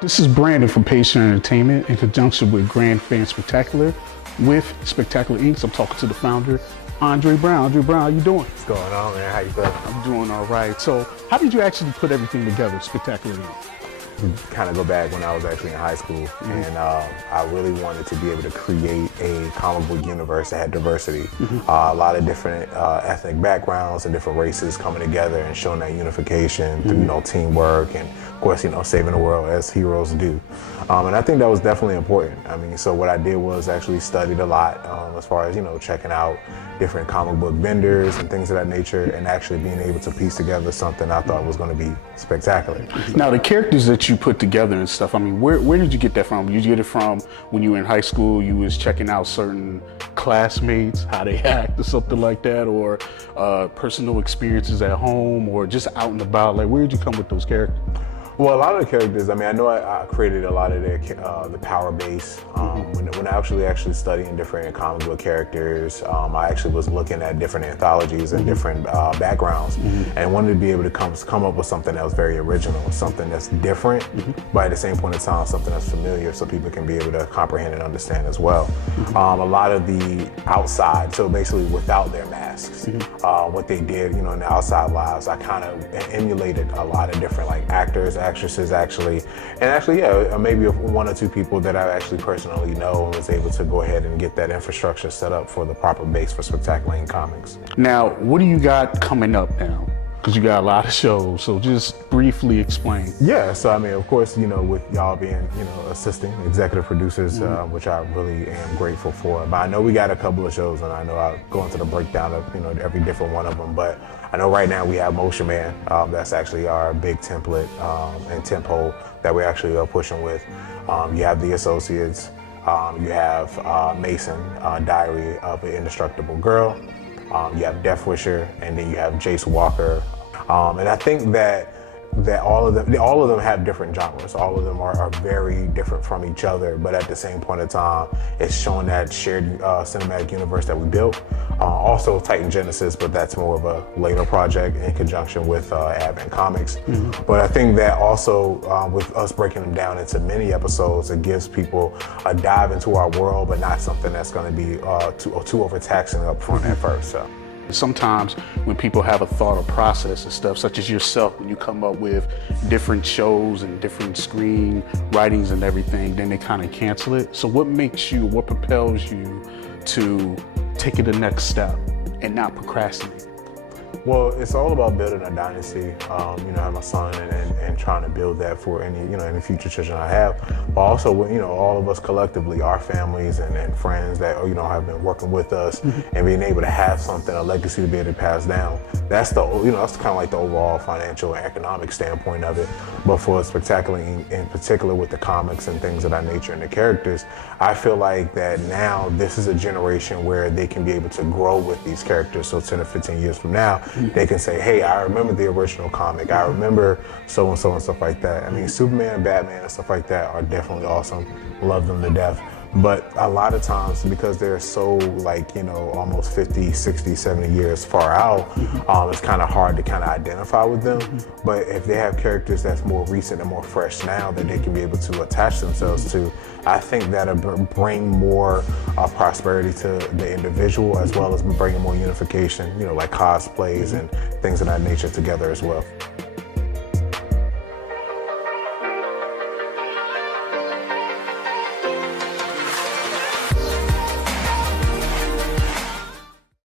This is Brandon from Patient Entertainment in conjunction with Grand Fan Spectacular with Spectacular Inc. I'm talking to the founder, Andre Brown. Andre Brown, how you doing? What's going on, man? How you feeling? I'm doing all right. So how did you actually put everything together, Spectacular Inc.? Kind of go back when I was actually in high school, and I really wanted to be able to create a comic book universe that had diversity. A lot of different ethnic backgrounds and different races coming together and showing that unification through, teamwork and, of course, saving the world as heroes do. And I think that was definitely important. I mean, so what I did was actually studied a lot as far as, checking out different comic book vendors and things of that nature, and actually being able to piece together something I thought was going to be spectacular. Now, the characters that you put together and stuff, I mean, where did you get that from? Did you get it from when you were in high school, you was checking out certain classmates, how they act or something like that, or personal experiences at home, or just out and about? Like, where did you come with those characters? Well, a lot of the characters, I mean, I know I created a lot of their the power base. When I actually studying different comic book characters, I actually was looking at different anthologies and different backgrounds, and wanted to be able to come up with something that was very original, something that's different, but at the same point in time, something that's familiar, so people can be able to comprehend and understand as well. A lot of the outside, so basically without their masks, what they did, in the outside lives, I kind of emulated a lot of different actors, actresses maybe one or two people that I actually personally know, and was able to go ahead and get that infrastructure set up for the proper base for Spectacular Inc. Comics. Now, what do you got coming up now? Because you got a lot of shows, so just briefly explain. Yeah, so I mean, of course, with y'all being, assisting executive producers, which I really am grateful for. But I know we got a couple of shows, and I know I'll go into the breakdown of, every different one of them. But I know right now we have Motion Man. That's actually our big template and tempo that we're actually pushing with. You have The Associates. You have Mason, Diary of an Indestructible Girl. You have Death Wisher, and then you have Jace Walker. And I think that all of them have different genres. All of them are very different from each other, but at the same point in time, it's showing that shared cinematic universe that we built. Also Titan Genesis, but that's more of a later project in conjunction with Advent Comics. But I think that also with us breaking them down into mini episodes, it gives people a dive into our world, but not something that's going to be too overtaxing up front at first. So. Sometimes when people have a thought or process and stuff, such as yourself, when you come up with different shows and different screen writings and everything, then they kind of cancel it. So what propels you to take it the next step and not procrastinate? Well, it's all about building a dynasty. I have my son and trying to build that for any future children I have. But also, all of us collectively, our families and friends that, have been working with us and being able to have something, a legacy to be able to pass down. That's that's kind of like the overall financial and economic standpoint of it. But for Spectacular in particular with the comics and things of that nature and the characters, I feel like that now this is a generation where they can be able to grow with these characters. So 10 or 15 years from now, they can say, hey, I remember the original comic. I remember so-and-so and stuff like that. I mean, Superman and Batman and stuff like that are definitely awesome. Love them to death. But a lot of times, because they're so almost 50, 60, 70 years far out, it's kind of hard to kind of identify with them. But if they have characters that's more recent and more fresh now that they can be able to attach themselves to, I think that'll bring more prosperity to the individual, as well as bringing more unification, like cosplays and things of that nature together as well.